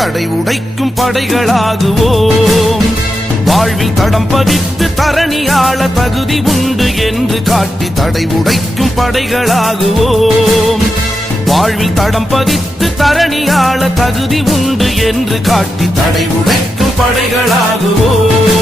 தடை உடைக்கும் படைகளாகுவோம். வாழ்வில் தடம் பதித்து தரணியாள தகுதி உண்டு என்று காட்டி தடை உடைக்கும் படைகளாகுவோம். வாழ்வில் தடம் பதித்து தரணியாள தகுதி உண்டு என்று காட்டி தடை உடைக்கும் படைகளாகுவோம்.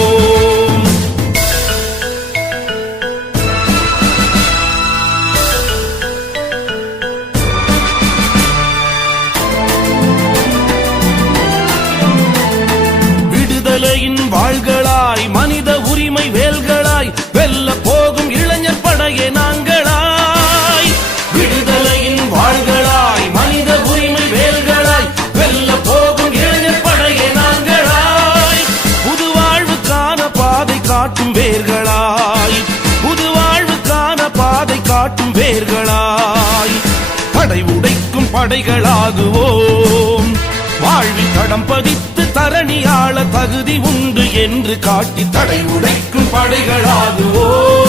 விடுதலையின் வாள்களாய் மனித உரிமை வேல்களாய் வெல்ல போகும் இளைஞர் படையே நாங்களாய். விடுதலையின் வாள்களாய் மனித உரிமை வேல்களாய் வெல்ல போகும் இளைஞர் படையே நாங்களாய். புது வாழ்வுக்கான பாதை காட்டும் வேர்களாய், புது வாழ்வுக்கான பாதை காட்டும் வேர்களாய். தடை உடைக்கும் படைகளாகுவோம். வாழ்வில் தடம் பதித்து தரணியாள தகுதி உண்டு என்று காட்டி தடை உடைக்கும் படைகளாகுவோம்.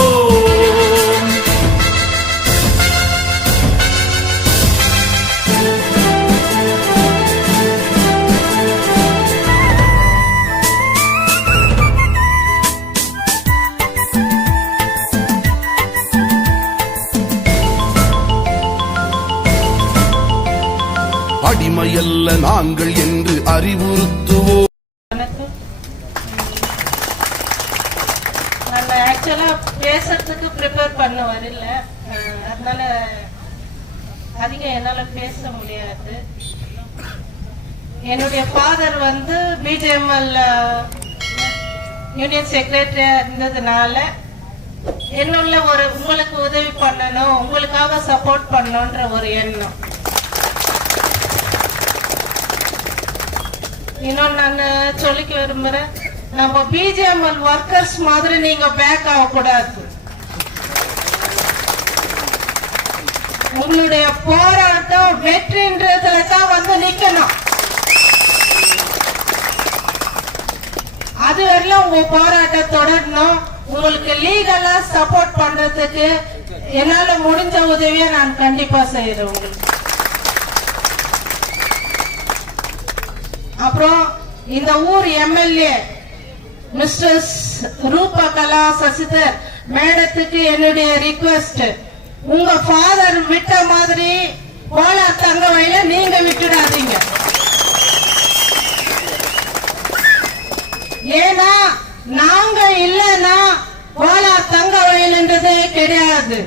அடிமையல்ல நாங்கள் என்று அறிவுறுத்துவோம். ஆக்சுவலா பேசுறதுக்கு ப்ரிப்பேர் பண்ண வரல, அதனால அதிகம் என்னால பேச முடியாது. என்னுடைய ஃபாதர் வந்து பிஜேஎம்எல் யூனியன் செக்ரட்டரியா இருந்ததுனால என்னுள்ள ஒரு உங்களுக்கு உதவி பண்ணணும், உங்களுக்காக சப்போர்ட் பண்ணணும்ன்ற ஒரு எண்ணம். இன்னும் நான் சொல்லிக்க விரும்புறேன், நம்ம பிஜேஎம்எல் ஒர்க்கர்ஸ் மாதிரி நீங்க பேக் ஆகக்கூடாது. உங்களுடைய போராட்டம் வெற்றின்றதுல தான் வந்து நிக்கணும். அது வரையிலும் உங்க போராட்டம் தொடரணும். உங்களுக்கு லீகலா சப்போர்ட் பண்றதுக்கு என்னால முடிஞ்ச உதவியை நான் கண்டிப்பா செய்யறேன் உங்களுக்கு. அப்புறம் இந்த ஊர் எம்எல்ஏ மிஸ்டர் ரூபகலா சசிதர் மேடத்துக்கு என்னுடைய ரிக்வெஸ்ட், உங்க ஃபாதர் விட்ட மாதிரி கோலார் தங்கவயல நீங்க விட்டுடாதீங்க. ஏன்னா நாங்க இல்லைன்னா கோலார் தங்கவயல்ன்றதே கிடையாது.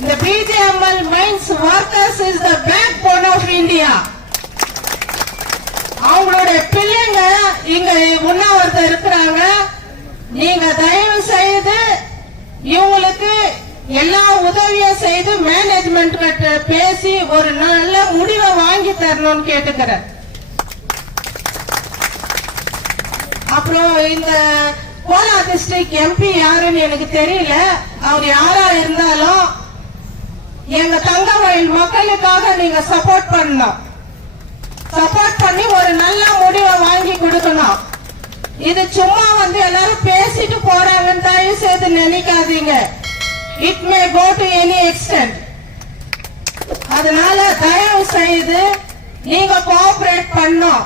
இந்த BGML mines workers is the backbone of India. அவங்களுடைய பிள்ளைங்க இங்க உண்ணாவிரதம் இருக்கிறாங்க. நீங்க தயவு செய்து இவங்களுக்கு எல்லா உதவியும் செய்து மேனேஜ்மெண்ட் கிட்ட பேசி ஒரு நல்ல முடிவை வாங்கி தரணும்னு கேட்டுக்கிறேன். அப்புறம் இந்த கோலார் டிஸ்ட்ரிக்ட் எம்பி யாருன்னு எனக்கு தெரியல. அவர் யாரா இருந்தாலும் எங்க தங்கவயல் மக்களுக்காக நீங்க சப்போர்ட் பண்ணணும். சப்போர்ட் பண்ணி ஒரு நல்ல முடிவை வாங்கி கொடுக்கணும். இது சும்மா வந்து எல்லாரும் பேசிட்டு போறாங்கன்னு தயவு செய்து நினைக்காதீங்க. It may go to any extent. அதனால தயவு செய்து நீங்க கோஆபரேட் பண்ணணும்.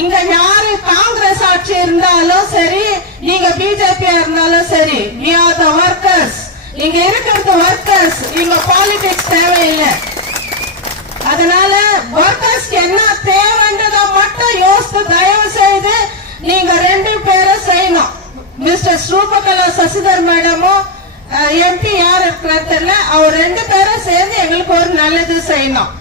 இங்க யாரு காங்கிரஸ் ஆட்சி இருந்தாலும் சரி, நீங்க பிஜேபி இருந்தாலும் சரி, we are the workers. இங்க இருக்கிறது ஒர்க்கர்ஸ், இங்க பாலிடிக்ஸ் தேவையில்லை. அதனால ஒர்க்கர்ஸ் என்ன தேவைன்றத மட்டும் யோசித்து தயவு செய்து நீங்க ரெண்டு பேரும் செய்யணும். மிஸ்டர் ரூபகலா சசிதர் மேடமும் எம்பி யார் இருக்கிறது தெரியல, அவர் ரெண்டு பேரும் சேர்ந்து எங்களுக்கு ஒரு நல்லது செய்யணும்.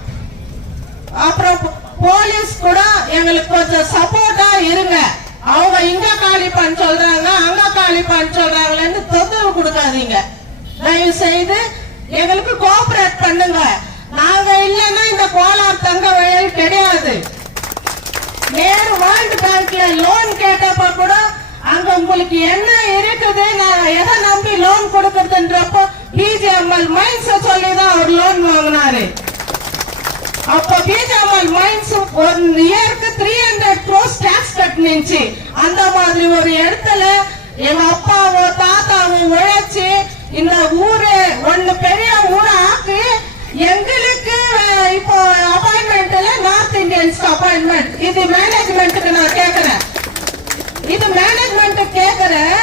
அப்புறம் போலீஸ் கூட எங்களுக்கு கொஞ்சம் சப்போர்ட்டா இருங்க. அவங்க இங்க காலி பண்ண சொல்றாங்க, அங்க காலி பண்ண சொல்றாங்களேன்னு தொந்தரவு கொடுக்காதீங்க. தயவு செய்து எங்களுக்கு கோஆபரேட் பண்ணுங்க. நாங்க இல்லைன்னா இந்த கோலார் தங்கவயல் கிடையாது. நேரு வேர்ல்ட் பேங்க்ல லோன் கேட்டப்ப கூட அங்க உங்களுக்கு என்ன இருக்குது, நான் எதை நம்பி லோன் கொடுக்கறதுன்றப்போ பிஜேஎம்எல் மைன்ஸ் சொல்லிதான் அவர் லோன் வாங்கினாரு. அப்ப பிஜேஎம்எல் மைன்ஸ் ஒரு இயருக்கு 300 crores டாக்ஸ் கட்டினுச்சு. அந்த மாதிரி ஒரு இடத்துல எங்க அப்பாவோ தாத்தாவோ உழைச்சு இந்த ஊரு ஒன்னு பெரிய ஊரை ஆக்கி எங்களுக்கு இப்போ அப்பாயின்மெண்ட்ல நார்த் இந்தியா அகேன்ஸ்ட் அப்பாயின்மெண்ட். இது மேனேஜ்மெண்ட்டுக்கு நான் கேக்குறேன், இது மேனேஜ்மெண்ட் கேக்குறேன்.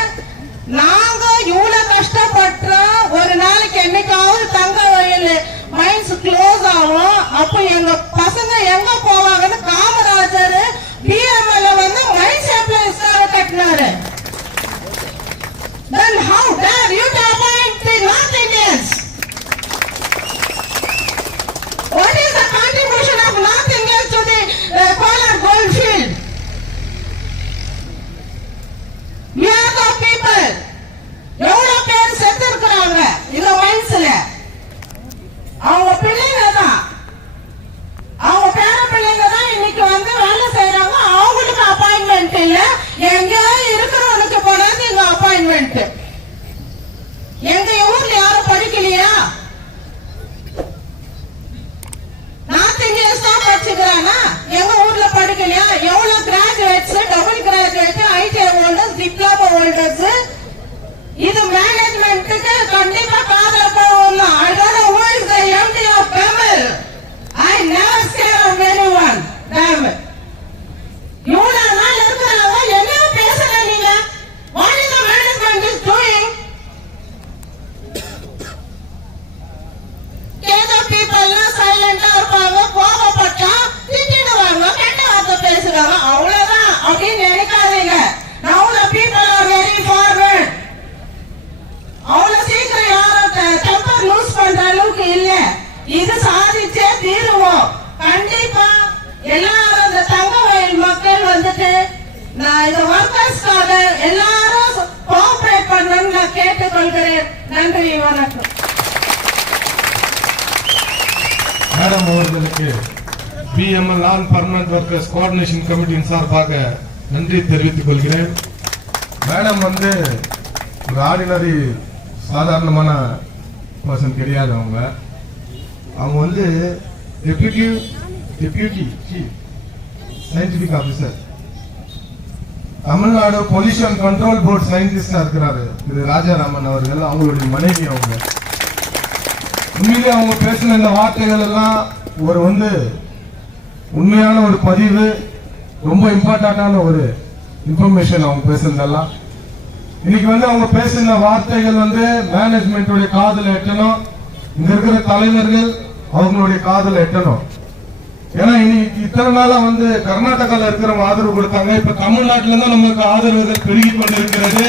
நாங்க இவ்வளவு கஷ்டப்பட்டோம், ஒரு நாளைக்கு என்னைக்காவது தங்க வயல் மைன்ஸ் க்ளோஸ் ஆகும், அப்ப எங்க பசங்க எங்க போவாங்கன்னு காமராஜர் பிஎம்எல் வந்து mines எம்ப்ளாயிஸ்க்காக கட்டினாரு. Then how dare you to appoint the North Indians? What is the contribution of North Indians to the Kolar gold field? We are the people. எவ்வளவு பேர் செத்து இருக்கிறாங்க இந்த மைன்ஸ்ல, அவங்க பிள்ளைங்க தான், அவங்க பேர பிள்ளைங்க தான் இன்னைக்கு வந்து வேலை செய்யறாங்க. அவங்களுக்கு அப்பாயின்மெண்ட் இல்ல, எங்கேயோ இருக்கிறவனுக்கு போனாது எங்க அப்பாயின்மெண்ட். எங்க ஊர்ல யாரும் படிக்கலையா? நார்த் இந்தியன்ஸ் தான் படிச்சுக்கிறானா? எங்க ஊர்ல படிக்கலையா? எவ்வளவு graduates, double graduate, ITI holders, diploma holders. இது மேனேஜ்மெண்ட்டுக்கு கண்டிப்பா காதல போகணும். I don't know who is the MD of Tamil. I never scared of anyone. Damn it. இவ்வளவு நாள் இருக்கிறாங்க, என்ன பேசல நீங்க? What is the management is doing? கேத பீப்பிள்லாம் சைலண்டா இருப்பாங்க, கோபப்பட்டா திட்டிடுவாங்க, கெட்ட வார்த்தை பேசுறாங்க, அவ்வளவுதான் அப்படின்னு நினைக்காதீங்க. Now the people are very forward. அவ்வளவு சீக்கிரம் யாரும் டெம்பர் லூஸ் பண்ற அளவுக்கு இல்ல. இது சாதிச்சே தீருவோம் கண்டிப்பா. எல்லாரும் இந்த தங்க வயல் மக்கள் வந்துட்டு நான் இந்த ஒர்க்கர்ஸ்க்காக எல்லாரும் கோஆபரேட் பண்ணணும்னு நான் கேட்டுக்கொள்கிறேன். நன்றி, வணக்கம். மேடம் அவர்களுக்கு பிஎம்எல் நான் பர்மனன்ட் ஒர்க்கர்ஸ் கோஆர்டினேஷன் கமிட்டியின் சார்பாக நன்றி தெரிவித்துக் கொள்கிறேன். மேடம் வந்து ஒரு ஆர்டினரி சாதாரணமான பர்சன் கிடையாது. அவங்க வந்து deputy chief scientific officer, Tamil Nadu pollution control board சயின்டிஸ்டா இருக்கிறாரு திரு ராஜாராமன் அவர்கள். அவங்களுடைய மனைவி அவங்க. உண்மையிலே அவங்க பேசின இந்த வார்த்தைகள் எல்லாம் ஒரு உண்மையான ஒரு பதிவு, ரொம்ப இம்பார்ட்டன்டான ஒரு இன்ஃபர்மேஷன் அவங்க பேசுனதெல்லாம். இன்னைக்கு அவங்க பேசின வார்த்தைகள் மேனேஜ்மெண்ட்டுடைய காதுல எட்டணும், இங்க இருக்கிற தலைவர்கள் அவங்களுடைய காதுல எட்டணும். ஏன்னா இன்னைக்கு இத்தனை நாளா கர்நாடகால இருக்கிறவங்க ஆதரவு கொடுத்தாங்க, இப்ப தமிழ்நாட்டில தான் நமக்கு ஆதரவுகள் பெருகி கொண்டிருக்கிறது.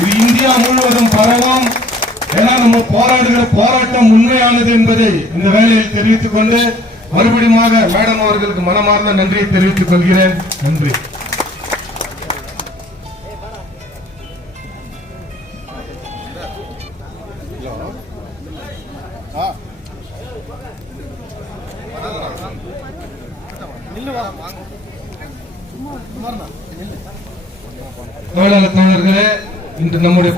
இது இந்தியா முழுவதும் பரவும். ஏன்னா நம்ம போராடுகிற போராட்டம் உண்மையானது என்பதை இந்த வேலையில் தெரிவித்துக் கொண்டு மறுபடியும் மேடம் அவர்களுக்கு மனமார்ந்த நன்றியை தெரிவித்துக் கொள்கிறேன். நன்றி. தோழர்களே, இன்று நம்முடைய